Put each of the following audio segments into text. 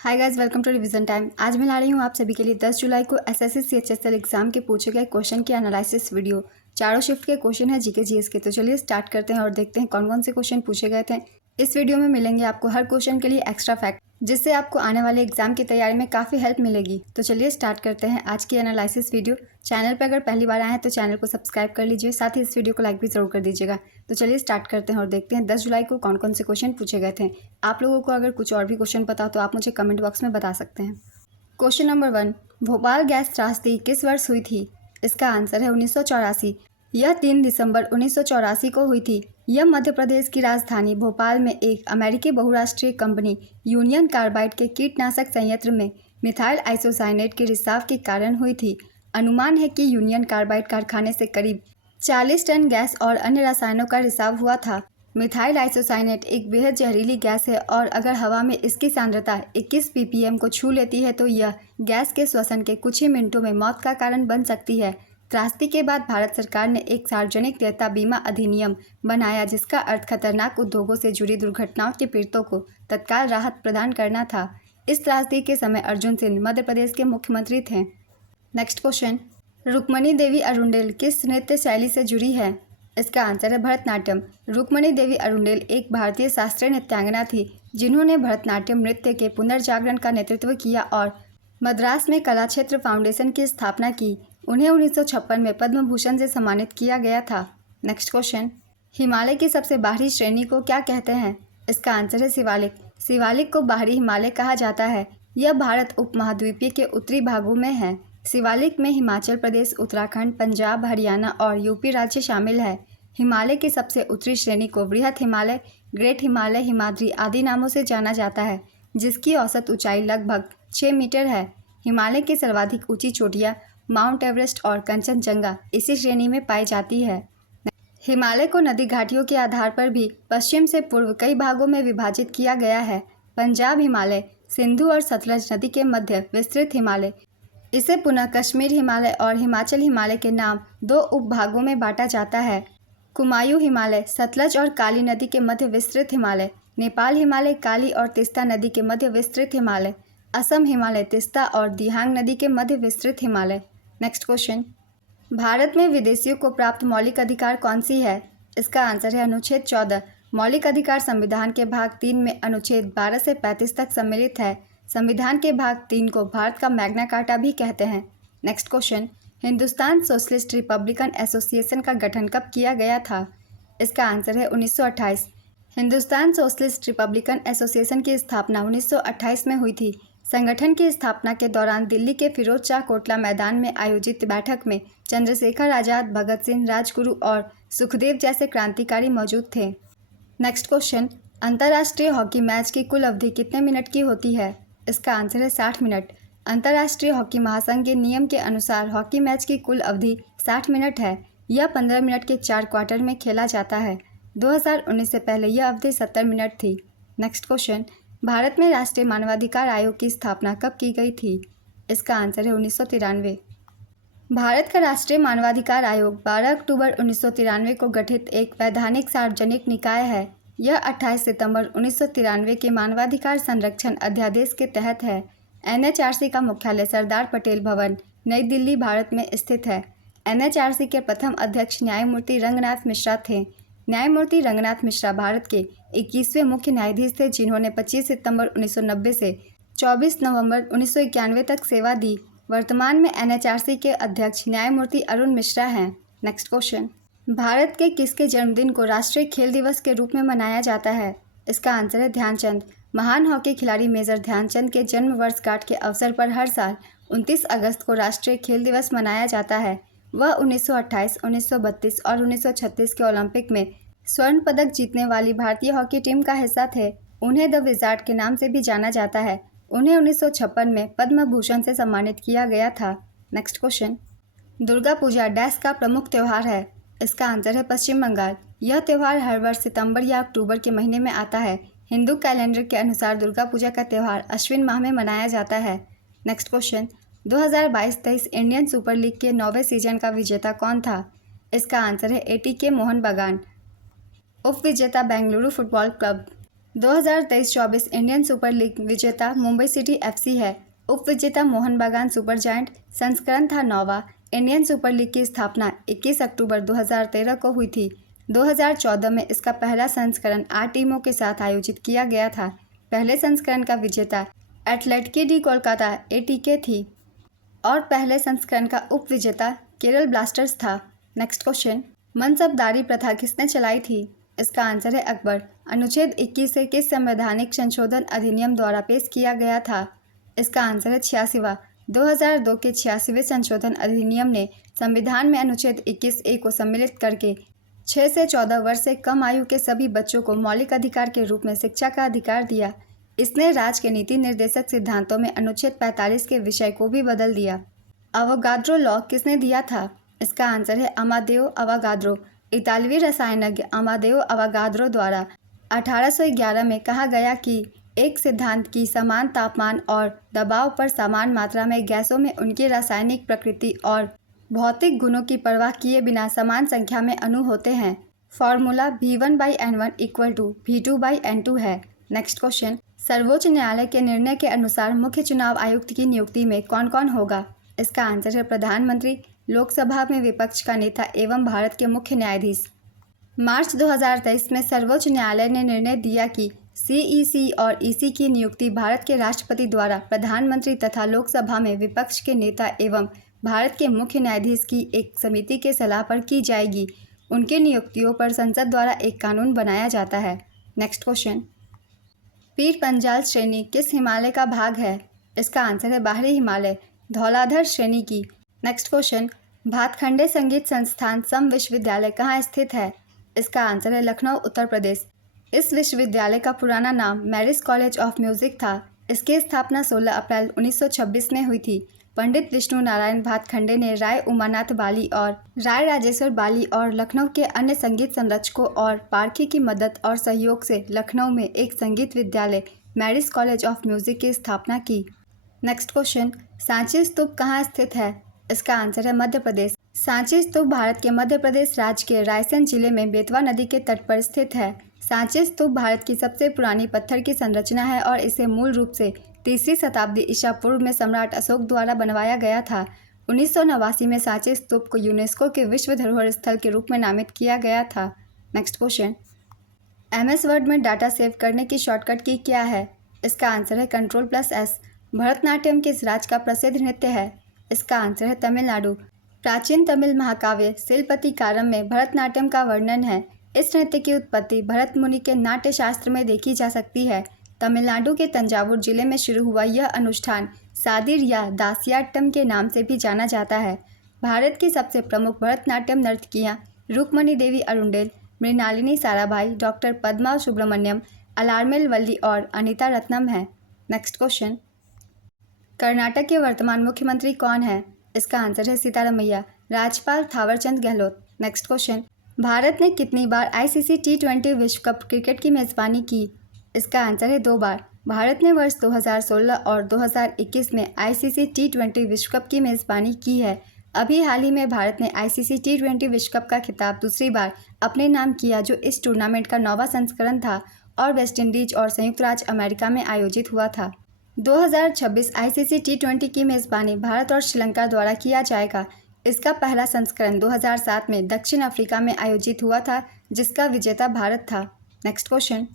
Hi guys, welcome to revision time. आज मैं ला रही हूँ आप सभी के लिए 10 जुलाई को एसएससी सीएचएसएल एग्जाम के पूछे गए क्वेश्चन की एनालिसिस वीडियो। चारों शिफ्ट के क्वेश्चन है जीके जीएस के। तो चलिए स्टार्ट करते हैं और देखते हैं कौन कौन से क्वेश्चन पूछे गए थे। इस वीडियो में मिलेंगे आपको हर क्वेश्चन के लिए एक्स्ट्रा फैक्ट, जिससे आपको आने वाले एग्जाम की तैयारी में काफ़ी हेल्प मिलेगी। तो चलिए स्टार्ट करते हैं आज की एनालिसिस वीडियो। चैनल पर अगर पहली बार आए हैं तो चैनल को सब्सक्राइब कर लीजिए, साथ ही इस वीडियो को लाइक भी जरूर कर दीजिएगा। तो चलिए स्टार्ट करते हैं और देखते हैं 10 जुलाई को कौन कौन से क्वेश्चन पूछे गए थे। आप लोगों को अगर कुछ और भी क्वेश्चन पता हो तो आप मुझे कमेंट बॉक्स में बता सकते हैं। क्वेश्चन नंबर 1, भोपाल गैस त्रासदी किस वर्ष हुई थी? इसका आंसर है 1984। यह 3 दिसंबर 1984 को हुई थी। यह मध्य प्रदेश की राजधानी भोपाल में एक अमेरिकी बहुराष्ट्रीय कंपनी यूनियन कार्बाइड के कीटनाशक संयंत्र में मिथाइल आइसोसाइनेट के रिसाव के कारण हुई थी। अनुमान है कि यूनियन कार्बाइड कारखाने से करीब 40 टन गैस और अन्य रसायनों का रिसाव हुआ था। मिथाइल आइसोसाइनेट एक बेहद जहरीली गैस है और अगर हवा में इसकी सांद्रता 21 ppm को छू लेती है तो यह गैस के श्वसन के कुछ ही मिनटों में मौत का कारण बन सकती है। त्रासदी के बाद भारत सरकार ने एक सार्वजनिक देयता बीमा अधिनियम बनाया, जिसका अर्थ खतरनाक उद्योगों से जुड़ी दुर्घटनाओं के पीड़ितों को तत्काल राहत प्रदान करना था। इस त्रासदी के समय अर्जुन सिंह मध्य प्रदेश के मुख्यमंत्री थे। नेक्स्ट क्वेश्चन, रुक्मणी देवी अरुंडेल किस नृत्य शैली से जुड़ी है? इसका आंसर है भरतनाट्यम। रुक्मणी देवी अरुंडेल एक भारतीय शास्त्रीय नृत्यांगना थी, जिन्होंने भरतनाट्यम नृत्य के पुनर्जागरण का नेतृत्व किया और मद्रास में कला क्षेत्र फाउंडेशन की स्थापना की। उन्हें 1956 में पद्म भूषण से सम्मानित किया गया था। नेक्स्ट क्वेश्चन, हिमालय की सबसे बाहरी श्रेणी को क्या कहते हैं? इसका आंसर है शिवालिक। शिवालिक को बाहरी हिमालय कहा जाता है। यह भारत उपमहाद्वीपीय के उत्तरी भागों में है। शिवालिक में हिमाचल प्रदेश, उत्तराखंड, पंजाब, हरियाणा और यूपी राज्य शामिल है। हिमालय की सबसे उत्तरी श्रेणी को वृहत हिमालय, ग्रेट हिमालय, हिमाद्री आदि नामों से जाना जाता है, जिसकी औसत ऊंचाई लगभग 6 मीटर है। हिमालय की सर्वाधिक ऊंची चोटियां माउंट एवरेस्ट और कंचनजंगा इसी श्रेणी में पाई जाती है। हिमालय को नदी घाटियों के आधार पर भी पश्चिम से पूर्व कई भागों में विभाजित किया गया है। पंजाब हिमालय, सिंधु और सतलज नदी के मध्य विस्तृत हिमालय, इसे पुनः कश्मीर हिमालय और हिमाचल हिमालय के नाम 2 उपभागों में बांटा जाता है। कुमायूं हिमालय, सतलज और काली नदी के मध्य विस्तृत हिमालय, नेपाल हिमालय, काली और तिस्ता नदी के मध्य विस्तृत हिमालय, असम हिमालय, तिस्ता और दिहांग नदी के मध्य विस्तृत हिमालय। नेक्स्ट क्वेश्चन, भारत में विदेशियों को प्राप्त मौलिक अधिकार कौन सी है? इसका आंसर है अनुच्छेद 14। मौलिक अधिकार संविधान के भाग 3 में अनुच्छेद 12 से 35 तक सम्मिलित है। संविधान के भाग 3 को भारत का मैग्ना कार्टा भी कहते हैं। Next question, Hindustan socialist Republican association का गठन कब किया गया था? इसका आंसर है 1928। हिंदुस्तान सोशलिस्ट रिपब्लिकन एसोसिएशन की स्थापना 1928 में हुई थी। संगठन की स्थापना के दौरान दिल्ली के फिरोज शाह कोटला मैदान में आयोजित बैठक में चंद्रशेखर आजाद, भगत सिंह, राजगुरु और सुखदेव जैसे क्रांतिकारी मौजूद थे। नेक्स्ट क्वेश्चन, अंतर्राष्ट्रीय हॉकी मैच की कुल अवधि कितने मिनट की होती है? इसका आंसर है 60 मिनट। अंतर्राष्ट्रीय हॉकी महासंघ के नियम के अनुसार हॉकी मैच की कुल अवधि 60 मिनट है। यह 15 मिनट के 4 क्वार्टर में खेला जाता है। 2019 से पहले यह अवधि 70 मिनट थी। नेक्स्ट क्वेश्चन, भारत में राष्ट्रीय मानवाधिकार आयोग की स्थापना कब की गई थी? इसका आंसर है 1993। भारत का राष्ट्रीय मानवाधिकार आयोग 12 अक्टूबर 1993 को गठित एक वैधानिक सार्वजनिक निकाय है। यह 28 सितंबर 1993 के मानवाधिकार संरक्षण अध्यादेश के तहत है। NHRC का मुख्यालय सरदार पटेल भवन, नई दिल्ली, भारत में स्थित है। NHRC के प्रथम अध्यक्ष न्यायमूर्ति रंगनाथ मिश्रा थे। न्यायमूर्ति रंगनाथ मिश्रा भारत के 21वें मुख्य न्यायाधीश थे, जिन्होंने 25 सितंबर 1990 से 24 नवंबर 1991 तक सेवा दी। वर्तमान में NHRC के अध्यक्ष न्यायमूर्ति अरुण मिश्रा हैं। नेक्स्ट क्वेश्चन, भारत के किसके जन्मदिन को राष्ट्रीय खेल दिवस के रूप में मनाया जाता है? इसका आंसर है ध्यानचंद। महान हॉकी खिलाड़ी मेजर ध्यानचंद के जन्म वर्षगांठ के अवसर पर हर साल 29 अगस्त को राष्ट्रीय खेल दिवस मनाया जाता है। वह 1928, 1932 और 1936 के ओलंपिक में स्वर्ण पदक जीतने वाली भारतीय हॉकी टीम का हिस्सा थे। उन्हें द विजार्ड के नाम से भी जाना जाता है। उन्हें 1956 में पद्म भूषण से सम्मानित किया गया था। Next question, Durga Puja dash का प्रमुख त्यौहार है? इसका आंसर है पश्चिम बंगाल। यह त्यौहार हर वर्ष सितंबर या अक्टूबर के महीने में आता है। हिंदू कैलेंडर के अनुसार दुर्गा पूजा का त्यौहार अश्विन माह में मनाया जाता है। Next question, 2022-23 Indian super league के 9वें सीजन का विजेता कौन था? इसका आंसर है ATK मोहन बगान। उप विजेता Bengaluru football club. 2023-24 Indian super league विजेता मुंबई सिटी एफसी है। उप विजेता मोहन बागान सुपर जायंट। संस्करण था 9वां। इंडियन सुपर लीग की स्थापना 21 अक्टूबर 2013 को हुई थी। 2014 में इसका पहला संस्करण 8 टीमों के साथ आयोजित किया गया था। पहले संस्करण का विजेता एथलेटिको डी कोलकाता एटीके थी और पहले संस्करण का उप विजेता केरल ब्लास्टर्स था। नेक्स्ट क्वेश्चन, मनसबदारी प्रथा किसने चलाई थी? इसका आंसर है अकबर। अनुच्छेद 21 से किस संवैधानिक संशोधन अधिनियम द्वारा पेश किया गया था? इसका आंसर है 86वां। 2002 के 86वें संशोधन अधिनियम ने संविधान में अनुच्छेद 21A को सम्मिलित करके 6 से 14 वर्ष से कम आयु के सभी बच्चों को मौलिक अधिकार के रूप में शिक्षा का अधिकार दिया। इसने राज्य के नीति निर्देशक सिद्धांतों में अनुच्छेद 45 के विषय को भी बदल दिया। अवोगाद्रो लॉ किसने दिया था? इसका आंसर है अमादेओ अवोगाद्रो। इतालवी रसायनज्ञ अमादेओ अवोगाद्रो द्वारा 1811 में कहा गया कि एक सिद्धांत की समान तापमान और दबाव पर समान मात्रा में गैसों में उनकी रासायनिक प्रकृति और भौतिक गुणों की परवाह किए बिना समान संख्या में अणु होते हैं। फॉर्मूला V1/N1 = V2/N2 है। नेक्स्ट क्वेश्चन, सर्वोच्च न्यायालय के निर्णय के अनुसार मुख्य चुनाव आयुक्त की नियुक्ति में कौन कौन होगा? इसका आंसर है प्रधानमंत्री, लोकसभा में विपक्ष का नेता एवं भारत के मुख्य न्यायाधीश। मार्च 2023 में सर्वोच्च न्यायालय ने निर्णय दिया कि CEC और EC की नियुक्ति भारत के राष्ट्रपति द्वारा प्रधानमंत्री तथा लोकसभा में विपक्ष के नेता एवं भारत के मुख्य न्यायाधीश की एक समिति के सलाह पर की जाएगी। उनकी नियुक्तियों पर संसद द्वारा एक कानून बनाया जाता है। नेक्स्ट क्वेश्चन, पीर पंजाल श्रेणी किस हिमालय का भाग है? इसका आंसर है बाहरी हिमालय, धौलाधर श्रेणी की। नेक्स्ट क्वेश्चन, भातखंडे संगीत संस्थान सम विश्वविद्यालय कहाँ स्थित है? इसका आंसर है लखनऊ, उत्तर प्रदेश। इस विश्वविद्यालय का पुराना नाम मैरिज कॉलेज ऑफ म्यूजिक था। इसकी स्थापना 16 अप्रैल 1926 में हुई थी। पंडित विष्णु नारायण भातखंडे ने राय उमानाथ बाली और राय राजेश्वर बाली और लखनऊ के अन्य संगीत संरक्षकों और पारखी की मदद और सहयोग से लखनऊ में एक संगीत विद्यालय मैरिज कॉलेज ऑफ म्यूजिक की स्थापना की। नेक्स्ट क्वेश्चन, सांची स्तूप कहाँ स्थित है? इसका आंसर है मध्य प्रदेश। सांची स्तूप भारत के मध्य प्रदेश राज्य के रायसेन जिले में बेतवा नदी के तट पर स्थित है। सांची स्तूप भारत की सबसे पुरानी पत्थर की संरचना है और इसे मूल रूप से 3वीं शताब्दी ईसा पूर्व में सम्राट अशोक द्वारा बनवाया गया था। 1989 में सांची स्तूप को यूनेस्को के विश्व धरोहर स्थल के रूप में नामित किया गया था। नेक्स्ट क्वेश्चन, MS वर्ड में डाटा सेव करने की शॉर्टकट की क्या है? इसका आंसर है Ctrl+S। भरतनाट्यम किस राज्य का प्रसिद्ध नृत्य है? इसका आंसर है तमिलनाडु। प्राचीन तमिल महाकाव्य शिलपतिकारम में भरतनाट्यम का वर्णन है। इस नृत्य की उत्पत्ति भरत मुनि के नाट्य शास्त्र में देखी जा सकती है। तमिलनाडु के तंजावुर जिले में शुरू हुआ यह अनुष्ठान सादिर या दासियाट्टम के नाम से भी जाना जाता है। भारत की सबसे प्रमुख भरतनाट्यम नर्तकियाँ रुक्मणी देवी अरुंडेल, मृणालिनी साराभाई, डॉक्टर पद्मा सुब्रमण्यम, अलारमेल वल्ली और अनीता रत्नम हैं। नेक्स्ट क्वेश्चन, कर्नाटक के वर्तमान मुख्यमंत्री कौन है? इसका आंसर है सीतारमैया। राज्यपाल थावरचंद गहलोत। नेक्स्ट क्वेश्चन, भारत ने कितनी बार ICC T20 विश्व कप क्रिकेट की मेज़बानी की? इसका आंसर है 2 बार। भारत ने वर्ष 2016 और 2021 में ICC T20 विश्व कप की मेज़बानी की है। अभी हाल ही में भारत ने ICC T20 विश्व कप का खिताब दूसरी बार अपने नाम किया, जो इस टूर्नामेंट का 9वां संस्करण था और वेस्टइंडीज और संयुक्त राज्य अमेरिका में आयोजित हुआ था। 2026 ICC T20 की मेज़बानी भारत और श्रीलंका द्वारा किया जाएगा। इसका पहला संस्करण 2007 में दक्षिण अफ्रीका में आयोजित हुआ था, जिसका विजेता भारत था। नेक्स्ट क्वेश्चन,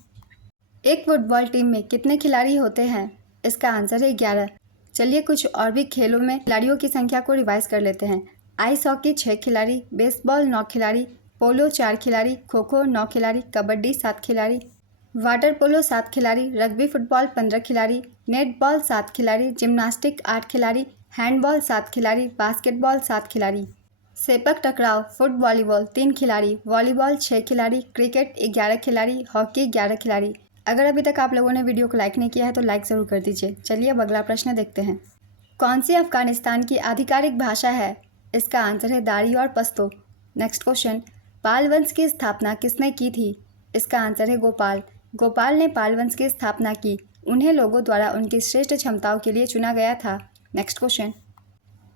एक फुटबॉल टीम में कितने खिलाड़ी होते हैं? इसका आंसर है 11। चलिए कुछ और भी खेलों में खिलाड़ियों की संख्या को रिवाइज कर लेते हैं। आइस हॉकी 6 खिलाड़ी, बेसबॉल 9 खिलाड़ी, पोलो 4 खिलाड़ी, खो खो 9 खिलाड़ी, कबड्डी 7 खिलाड़ी, वाटर पोलो 7 खिलाड़ी, रग्बी फुटबॉल 15 खिलाड़ी, नेटबॉल 7 खिलाड़ी, जिम्नास्टिक 8 खिलाड़ी, हैंडबॉल 7 खिलाड़ी, बास्केटबॉल 7 खिलाड़ी, सेपक टकराव फुट वॉलीबॉल 3 खिलाड़ी, वॉलीबॉल 6 खिलाड़ी, क्रिकेट 11 खिलाड़ी, हॉकी 11 खिलाड़ी। अगर अभी तक आप लोगों ने वीडियो को लाइक नहीं किया है तो लाइक ज़रूर कर दीजिए। चलिए अब अगला प्रश्न देखते हैं। कौन सी अफगानिस्तान की आधिकारिक भाषा है? इसका आंसर है दारी और पश्तो। नेक्स्ट क्वेश्चन, पाल वंश की स्थापना किसने की थी? इसका आंसर है गोपाल। गोपाल ने पाल वंश की स्थापना की। उन्हें लोगों द्वारा उनकी श्रेष्ठ क्षमताओं के लिए चुना गया था। नेक्स्ट क्वेश्चन,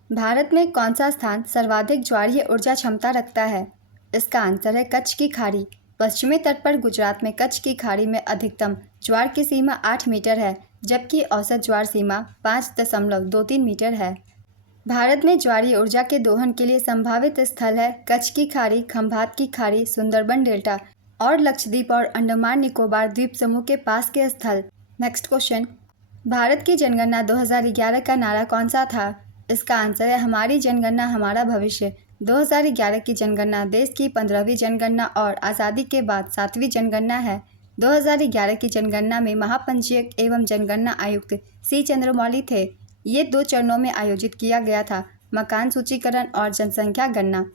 भारत में कौन सा स्थान सर्वाधिक ज्वारीय ऊर्जा क्षमता रखता है? इसका आंसर है कच्छ की खाड़ी। पश्चिमी तट पर गुजरात में कच्छ की खाड़ी में अधिकतम ज्वार की सीमा 8 मीटर है, जबकि औसत ज्वार सीमा 5.23 मीटर है। भारत में ज्वारीय ऊर्जा के दोहन के लिए संभावित स्थल है कच्छ की खाड़ी, खंभात की खाड़ी, सुंदरबन डेल्टा और लक्षद्वीप और अंडमान निकोबार द्वीप समूह के पास के स्थल। नेक्स्ट क्वेश्चन, भारत की जनगणना 2011 का नारा कौन सा था? इसका आंसर है हमारी जनगणना हमारा भविष्य। 2011 की जनगणना देश की 15वीं जनगणना और आज़ादी के बाद 7वीं जनगणना है। 2011 की जनगणना में महापंजीयक एवं जनगणना आयुक्त सी चंद्रमौली थे। ये 2 चरणों में आयोजित किया गया था, मकान सूचीकरण और जनसंख्या गणना।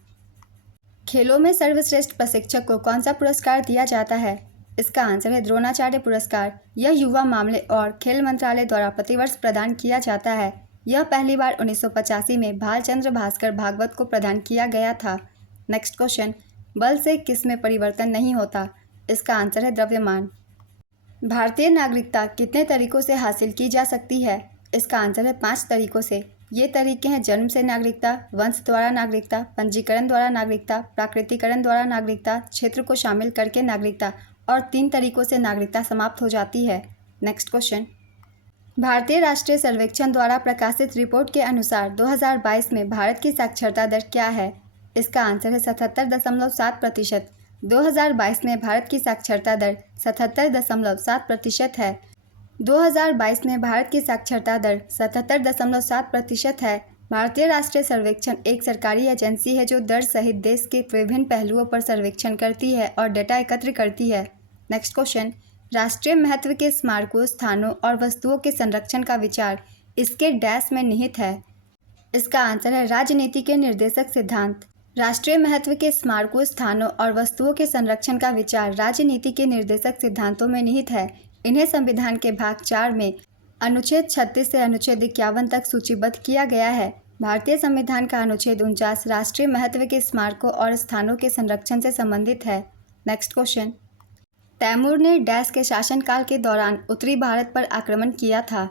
खेलों में सर्वश्रेष्ठ प्रशिक्षक को कौन सा पुरस्कार दिया जाता है? इसका आंसर है द्रोणाचार्य पुरस्कार। यह युवा मामले और खेल मंत्रालय द्वारा प्रतिवर्ष प्रदान किया जाता है। यह पहली बार 1985 में भालचंद्र भास्कर भागवत को प्रदान किया गया था। नेक्स्ट क्वेश्चन, बल से किस में परिवर्तन नहीं होता? इसका आंसर है द्रव्यमान। भारतीय नागरिकता कितने तरीकों से हासिल की जा सकती है? इसका आंसर है 5 तरीकों से। ये तरीके हैं जन्म से नागरिकता, वंश द्वारा नागरिकता, पंजीकरण द्वारा नागरिकता, प्राकृतिकरण द्वारा नागरिकता, क्षेत्र को शामिल करके नागरिकता और 3 तरीकों से नागरिकता समाप्त हो जाती है। नेक्स्ट क्वेश्चन, भारतीय राष्ट्रीय सर्वेक्षण द्वारा प्रकाशित रिपोर्ट के अनुसार 2022 में भारत की साक्षरता दर क्या है? इसका आंसर है 77.7%। 2022 में भारत की साक्षरता दर 77.7% है। 2022 में भारत की साक्षरता दर 77.7% है। भारतीय राष्ट्रीय सर्वेक्षण एक सरकारी एजेंसी है जो दर सहित देश के विभिन्न पहलुओं पर सर्वेक्षण करती है और डेटा एकत्र करती है। नेक्स्ट क्वेश्चन, राष्ट्रीय महत्व के स्मारकों, स्थानों और वस्तुओं के संरक्षण का विचार इसके डैश में निहित है? इसका आंसर है राजनीति के निर्देशक सिद्धांत। राष्ट्रीय महत्व के स्मारकों, स्थानों और वस्तुओं के संरक्षण का विचार राजनीति के निर्देशक सिद्धांतों में निहित है। इन्हें संविधान के भाग 4 में अनुच्छेद 36 से अनुच्छेद 51 तक सूचीबद्ध किया गया है। भारतीय संविधान का अनुच्छेद 49 राष्ट्रीय महत्व के स्मारकों और स्थानों के संरक्षण से संबंधित है। नेक्स्ट क्वेश्चन, तैमूर ने डैश के शासनकाल के दौरान उत्तरी भारत पर आक्रमण किया था?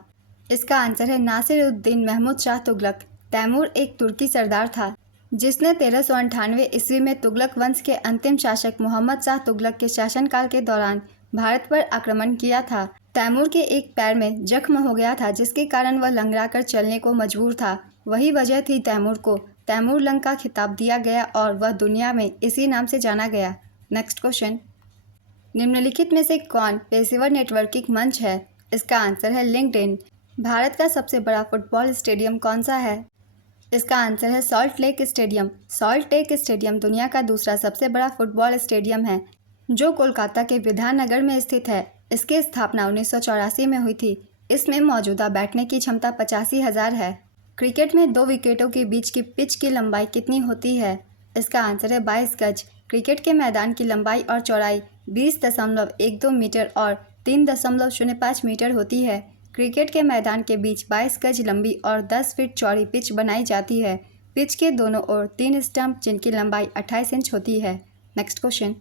इसका आंसर है नासिर-उद-दीन महमूद शाह तुगलक। तैमूर एक तुर्की सरदार था जिसने 1398 ईस्वी में तुगलक वंश के अंतिम शासक मोहम्मद शाह तुगलक के शासनकाल के दौरान भारत पर आक्रमण किया था। तैमूर के एक पैर में जख्म हो गया था जिसके कारण वह लंगड़ाकर चलने को मजबूर था। वही वजह थी तैमूर को तैमूर लंग का खिताब दिया गया और वह दुनिया में इसी नाम से जाना गया। नेक्स्ट क्वेश्चन, निम्नलिखित में से कौन पेशेवर नेटवर्किंग मंच है? इसका आंसर है लिंक्डइन। भारत का सबसे बड़ा फुटबॉल स्टेडियम कौन सा है? इसका आंसर है salt lake stadium. Salt lake stadium दुनिया का दूसरा सबसे बड़ा फुटबॉल स्टेडियम है जो कोलकाता के विधाननगर में स्थित है। इसकी स्थापना 1984 में हुई थी। इसमें मौजूदा बैठने की क्षमता 85,000 है। क्रिकेट में 2 विकेटों के बीच की पिच की लंबाई कितनी होती है? इसका आंसर है 22 गज। क्रिकेट के मैदान की लंबाई और चौड़ाई 20.12 मीटर और 3.05 मीटर होती है। क्रिकेट के मैदान के बीच 22 गज लंबी और 10 फीट चौड़ी पिच बनाई जाती है। पिच के दोनों ओर 3 स्टंप जिनकी लंबाई 28 इंच होती है। नेक्स्ट क्वेश्चन,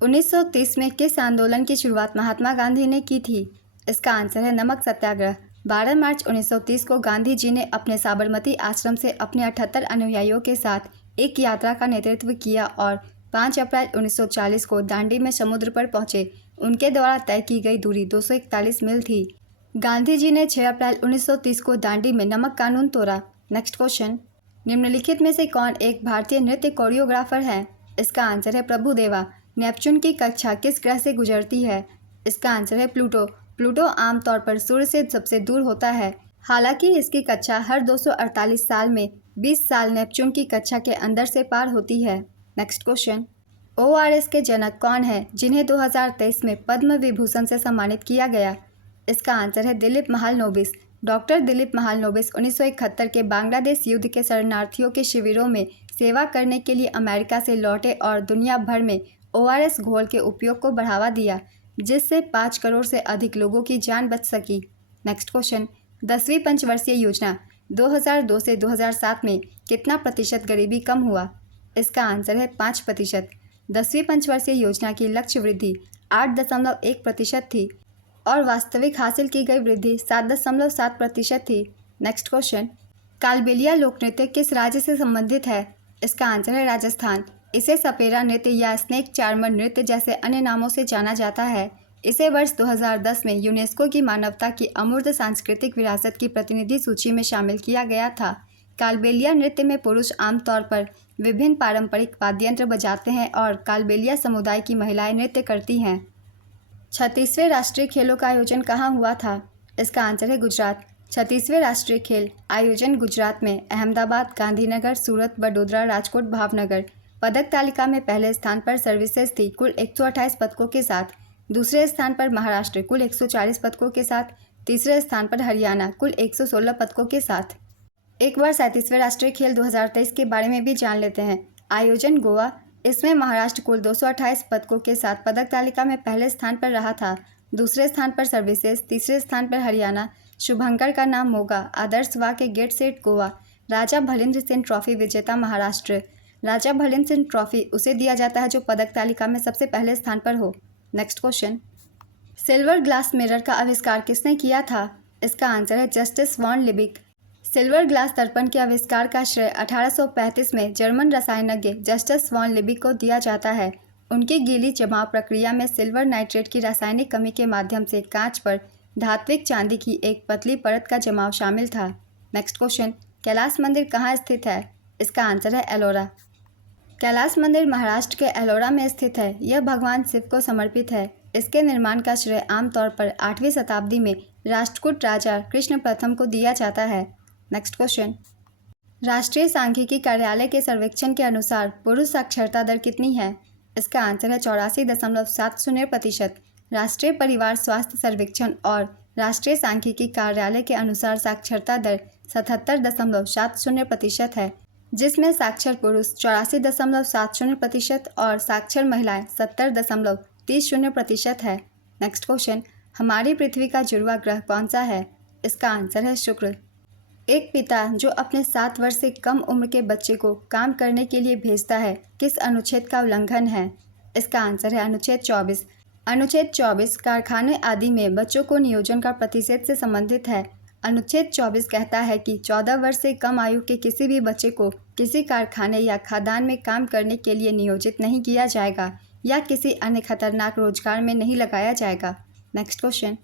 1930 में किस आंदोलन की शुरुआत महात्मा गांधी ने की थी? इसका आंसर है नमक सत्याग्रह। 12 मार्च 1930 को गांधी जी ने अपने साबरमती आश्रम से अपने 78 अनुयायियों के साथ एक यात्रा का नेतृत्व किया और 5 अप्रैल 1940 को दांडी में समुद्र पर पहुंचे। उनके द्वारा तय की गई दूरी 241 मील थी। गांधी जी ने 6 अप्रैल 1930 को दांडी में नमक कानून तोड़ा। नेक्स्ट क्वेश्चन, निम्नलिखित में से कौन एक भारतीय नृत्य कोरियोग्राफर है? इसका आंसर है प्रभुदेवा। नेपच्यून की कक्षा किस ग्रह से गुजरती है? इसका आंसर है प्लूटो। प्लूटो आमतौर पर सूर्य से सबसे दूर होता है। हालांकि इसकी कक्षा हर 248 साल में 20 साल नेपच्यून की कक्षा के अंदर से पार होती है। नेक्स्ट क्वेश्चन, ORS के जनक कौन है जिन्हें 2023 में पद्म विभूषण से सम्मानित किया गया? इसका आंसर है दिलीप महालनोबिस। डॉक्टर दिलीप महालनोबिस 1971 के बांग्लादेश युद्ध के शरणार्थियों के शिविरों में सेवा करने के लिए अमेरिका से लौटे और दुनिया भर में ORS घोल के उपयोग को बढ़ावा दिया, जिससे 5 करोड़ से अधिक लोगों की जान बच सकी। नेक्स्ट क्वेश्चन, 10वीं पंचवर्षीय योजना 2002 से 2007 में कितना प्रतिशत गरीबी कम हुआ? इसका आंसर है 5%। 10वीं पंचवर्षीय योजना की लक्ष्य वृद्धि 8.1% थी और वास्तविक हासिल की गई वृद्धि 7.7% थी। नेक्स्ट क्वेश्चन, कालबेलिया लोक नृत्य किस राज्य से संबंधित है? इसका आंसर है राजस्थान। इसे सपेरा नृत्य या स्नेक चार्मर नृत्य जैसे अन्य नामों से जाना जाता है। इसे वर्ष 2010 में यूनेस्को की मानवता की अमूर्त सांस्कृतिक विरासत की प्रतिनिधि सूची में शामिल किया गया था। कालबेलिया नृत्य में पुरुष आमतौर पर विभिन्न पारंपरिक वाद्ययंत्र बजाते हैं और कालबेलिया समुदाय की महिलाएं नृत्य करती हैं। 36वें राष्ट्रीय खेलों का आयोजन कहाँ हुआ था? इसका आंसर है गुजरात। 36वें राष्ट्रीय खेल आयोजन गुजरात में अहमदाबाद, गांधीनगर, सूरत, वडोदरा, राजकोट, भावनगर। पदक तालिका में पहले स्थान पर सर्विसेज थी कुल 128 पदकों के साथ। दूसरे स्थान पर महाराष्ट्र कुल 140 पदकों के साथ। तीसरे स्थान पर हरियाणा कुल 116 पदकों के साथ। एक बार 37वें राष्ट्रीय खेल 2023 के बारे में भी जान लेते हैं। आयोजन गोवा, इसमें महाराष्ट्र कुल 228 पदकों के साथ पदक तालिका में पहले स्थान पर रहा था। दूसरे स्थान पर सर्विसेज, तीसरे स्थान पर हरियाणा। शुभंकर का नाम मोगा, आदर्श वा के गेट सेट गोवा। राजा भलिंद्र सिंह ट्रॉफी विजेता महाराष्ट्र। राजा भलिंद्र सिंह ट्रॉफी उसे दिया जाता है जो पदक तालिका में सबसे पहले स्थान पर हो। Next question, silver glass mirror का आविष्कार किसने किया था? इसका आंसर है justice von Liebig. Silver glass दर्पण के आविष्कार का श्रेय 1835 में जर्मन रसायनज्ञ जस्टिस वॉन लिबिक को दिया जाता है। उनकी गीली जमाव प्रक्रिया में सिल्वर नाइट्रेट की रासायनिक कमी के माध्यम से कांच पर धात्विक चांदी की एक पतली परत का जमाव शामिल था। नेक्स्ट क्वेश्चन, कैलाश मंदिर कहाँ स्थित है? इसका आंसर है एलोरा। कैलाश मंदिर महाराष्ट्र के एलोरा में स्थित है। यह भगवान शिव को समर्पित है। इसके निर्माण का श्रेय आमतौर पर 8वीं शताब्दी में राष्ट्रकूट राजा कृष्ण प्रथम को दिया जाता है। नेक्स्ट क्वेश्चन, राष्ट्रीय सांख्यिकी कार्यालय के सर्वेक्षण के अनुसार पुरुष साक्षरता दर कितनी है? इसका आंसर है 84.70%। राष्ट्रीय परिवार स्वास्थ्य सर्वेक्षण और राष्ट्रीय सांख्यिकी कार्यालय के अनुसार साक्षरता दर 77.70% है, जिसमें साक्षर पुरुष 84.70% और साक्षर महिलाएं 70.30% है। नेक्स्ट क्वेश्चन, हमारी पृथ्वी का जुड़वा ग्रह कौन सा है? इसका आंसर है शुक्र। एक पिता जो अपने 7 वर्ष से कम उम्र के बच्चे को काम करने के लिए भेजता है, किस अनुच्छेद का उल्लंघन है? इसका आंसर है अनुच्छेद 24। अनुच्छेद 24 कारखाने आदि में बच्चों को नियोजन का प्रतिषेध से संबंधित है। अनुच्छेद 24 कहता है कि 14 वर्ष से कम आयु के किसी भी बच्चे को किसी कारखाने या खदान में काम करने के लिए नियोजित नहीं किया जाएगा या किसी अन्य खतरनाक रोजगार में नहीं लगाया जाएगा। Next question,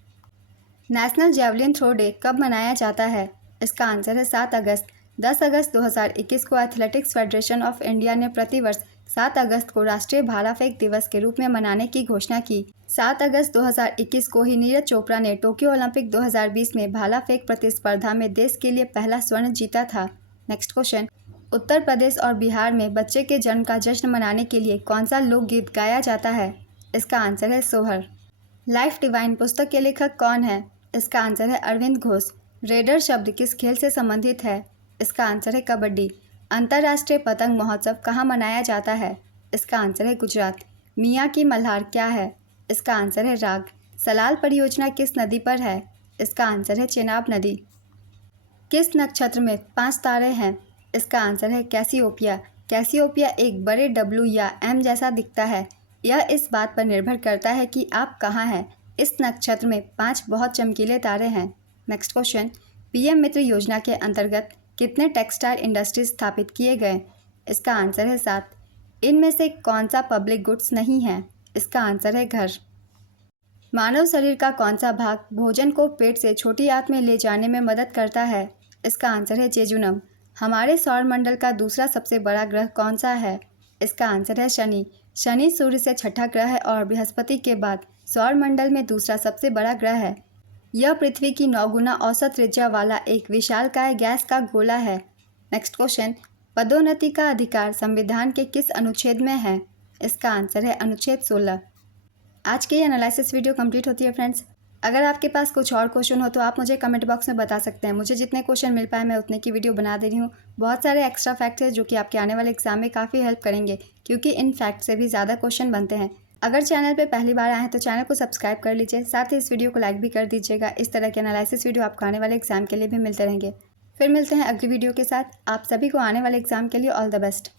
national javelin throw day कब मनाया जाता है? इसका आंसर है 7 अगस्त। 10 अगस्त 2021 को एथलेटिक्स फेडरेशन ऑफ इंडिया ने प्रतिवर्ष 7 अगस्त को राष्ट्रीय भाला फेंक दिवस के रूप में मनाने की घोषणा की। 7 अगस्त 2021 को ही नीरज चोपड़ा ने टोक्यो ओलंपिक 2020 में भाला फेंक प्रतिस्पर्धा में देश के लिए पहला स्वर्ण जीता था। नेक्स्ट क्वेश्चन, उत्तर प्रदेश और बिहार में बच्चे के जन्म का जश्न मनाने के लिए कौन सा लोकगीत गाया जाता है? इसका आंसर है सोहर। लाइफ डिवाइन पुस्तक के लेखक कौन है? इसका आंसर है अरविंद घोष। रेडर शब्द किस खेल से संबंधित है? इसका आंसर है कबड्डी। अंतर्राष्ट्रीय पतंग महोत्सव कहाँ मनाया जाता है? इसका आंसर है गुजरात। मियाँ की मल्हार क्या है? इसका आंसर है राग। सलाल परियोजना किस नदी पर है? इसका आंसर है चेनाब नदी। किस नक्षत्र में 5 तारे हैं? इसका आंसर है कैसियोपिया। कैसियोपिया एक बड़े W या M जैसा दिखता है। यह इस बात पर निर्भर करता है कि आप कहाँ हैं। इस नक्षत्र में 5 बहुत चमकीले तारे हैं। नेक्स्ट क्वेश्चन, PM मित्र योजना के अंतर्गत कितने टेक्सटाइल इंडस्ट्रीज स्थापित किए गए? इसका आंसर है 7। इनमें से कौन सा पब्लिक गुड्स नहीं है? इसका आंसर है घर। मानव शरीर का कौन सा भाग भोजन को पेट से छोटी आंत में ले जाने में मदद करता है? इसका आंसर है जेजुनम। हमारे सौरमंडल का दूसरा सबसे बड़ा ग्रह कौन सा है? इसका आंसर है शनि। शनि सूर्य से छठा ग्रह है और बृहस्पति के बाद सौरमंडल में दूसरा सबसे बड़ा ग्रह है। यह पृथ्वी की 9 गुना औसत त्रिज्या वाला एक विशालकाय गैस का गोला है। नेक्स्ट क्वेश्चन, पदोन्नति का अधिकार संविधान के किस अनुच्छेद में है? इसका आंसर है अनुच्छेद 16। आज की एनालिसिस वीडियो कंप्लीट होती है फ्रेंड्स। अगर आपके पास कुछ और क्वेश्चन हो तो आप मुझे कमेंट बॉक्स में बता सकते हैं। मुझे जितने क्वेश्चन मिल पाए मैं उतने की वीडियो बना दे रही हूँ। बहुत सारे एक्स्ट्रा फैक्ट्स हैं जो कि आपके आने वाले एग्जाम में काफ़ी हेल्प करेंगे, क्योंकि इन फैक्ट से भी ज़्यादा क्वेश्चन बनते हैं। अगर चैनल पे पहली बार आए हैं तो चैनल को सब्सक्राइब कर लीजिए, साथ ही इस वीडियो को लाइक भी कर दीजिएगा। इस तरह के एनालिसिस वीडियो आपको आने वाले एग्जाम के लिए भी मिलते रहेंगे। फिर मिलते हैं अगली वीडियो के साथ। आप सभी को आने वाले एग्जाम के लिए ऑल द बेस्ट।